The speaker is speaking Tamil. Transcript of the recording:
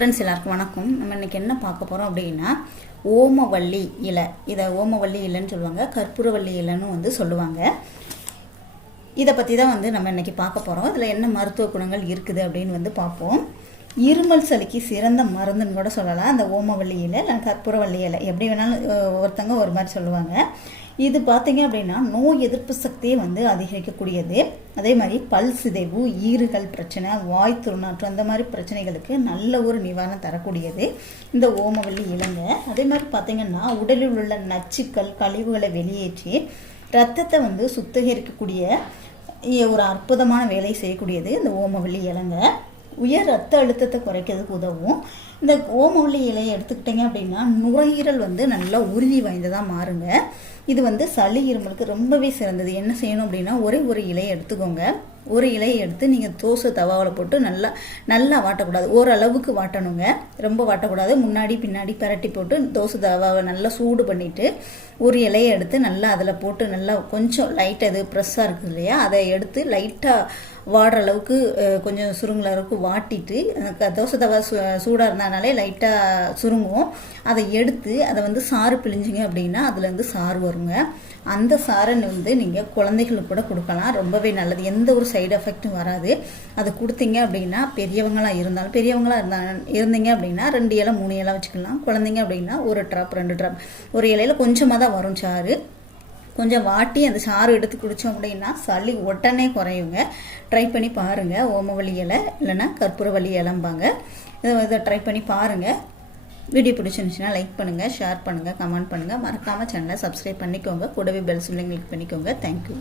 ஃப்ரெண்ட்ஸ் எல்லாருக்கும் வணக்கம். நம்ம இன்னைக்கு என்ன பார்க்க போகிறோம் அப்படின்னா ஓமவள்ளி இலை. இதை ஓமவள்ளி இலைன்னு சொல்லுவாங்க. கற்பூரவள்ளி இலைன்னு வந்து சொல்லுவாங்க. இதை பற்றி தான் வந்து நம்ம இன்றைக்கி பார்க்க போகிறோம் இதில் என்ன மருத்துவ குணங்கள் இருக்குது அப்படின்னு வந்து பார்ப்போம். இருமல் சளிக்கு சிறந்த மருந்துன்னு கூட சொல்லலாம். அந்த ஓமவள்ளி இலை இல்லை கற்பூரவல்லி இலை. எப்படி வேணாலும் ஒருத்தங்க ஒரு மாதிரி சொல்லுவாங்க. இது பார்த்தீங்க அப்படின்னா நோய் எதிர்ப்பு சக்தியை வந்து அதிகரிக்கக்கூடியது. அதே மாதிரி பல் சிதைவு ஈறுகள் பிரச்சனை வாய் துர்நாற்றம் அந்த மாதிரி பிரச்சனைகளுக்கு நல்ல ஒரு நிவாரணம் தரக்கூடியது இந்த ஓமவள்ளி இலைங்க. அதே மாதிரி பார்த்தீங்கன்னா உடலில் உள்ள நச்சுக்கள் கழிவுகளை வெளியேற்றி ரத்தத்தை வந்து சுத்திகரிக்கக்கூடிய ஒரு அற்புதமான வேலை செய்யக்கூடியது இந்த ஓமவள்ளி இலைங்க. உயர் ரத்த அழுத்தத்தை குறைக்கிறதுக்கு உதவும். இந்த ஓமவல்லி இலையை எடுத்துக்கிட்டிங்க அப்படின்னா நுரையீரல் வந்து நல்லா உறுதி வாய்ந்ததாக மாறுங்க. இது வந்து சளி இருமலுக்கு ரொம்பவே சிறந்தது. என்ன செய்யணும் அப்படின்னா ஒரே ஒரு இலையை எடுத்துக்கோங்க. ஒரு இலையை எடுத்து நீங்கள் தோசை தவாவில் போட்டு நல்லா நல்லா வாட்டக்கூடாது. ஓரளவுக்கு வாட்டணுங்க. ரொம்ப வாட்டக்கூடாது. முன்னாடி பின்னாடி பிரட்டி போட்டு தோசை தவாவை நல்லா சூடு பண்ணிவிட்டு ஒரு இலையை எடுத்து நல்லா அதில் போட்டு நல்லா கொஞ்சம் லைட் அது ப்ரெஸ்ஸாக இருக்குது இல்லையா? அதை எடுத்து லைட்டாக வாடுற அளவுக்கு கொஞ்சம் சுருங்குற அளவுக்கு வாட்டிட்டு தோசை தவா சு சூடாக இருந்தனாலே லைட்டாக சுருங்கும் அதை எடுத்து அதை வந்து சாறு பிழிஞ்சிங்க அப்படின்னா அதுலேருந்து சாறு வருங்க. அந்த சாறை வந்து நீங்கள் குழந்தைகளுக்கு கூட கொடுக்கலாம். ரொம்பவே நல்லது. எந்த ஒரு சைடு எஃபெக்ட்டும் வராது. அதை கொடுத்தீங்க அப்படின்னா பெரியவங்களாக இருந்தாலும் பெரியவங்களாக இருந்தா இருந்தீங்க அப்படின்னா ரெண்டு இலை மூணு இலை வச்சுக்கலாம். குழந்தைங்க அப்படின்னா ஒரு ட்ராப் ரெண்டு ட்ராப் ஒரு இலையில கொஞ்சமாக தான் வரும் சாறு. கொஞ்சம் வாட்டி அந்த சாறு எடுத்து குடித்தோம் அப்படின்னா சளி உடனே குறையுங்க. ட்ரை பண்ணி பாருங்கள் ஓமவல்லி இலை இல்லைன்னா கற்பூரவல்லி இலம்பாங்க இதை இதை ட்ரை பண்ணி பாருங்கள் வீடியோ பிடிச்சிருந்துச்சுன்னா லைக் பண்ணுங்கள் ஷேர் பண்ணுங்கள் கமெண்ட் பண்ணுங்கள் மறக்காமல் சேனலை சப்ஸ்கிரைப் பண்ணிக்கோங்க. கூடவே பெல் சிம்லையும் கிளிக் பண்ணிக்கோங்க. Thank you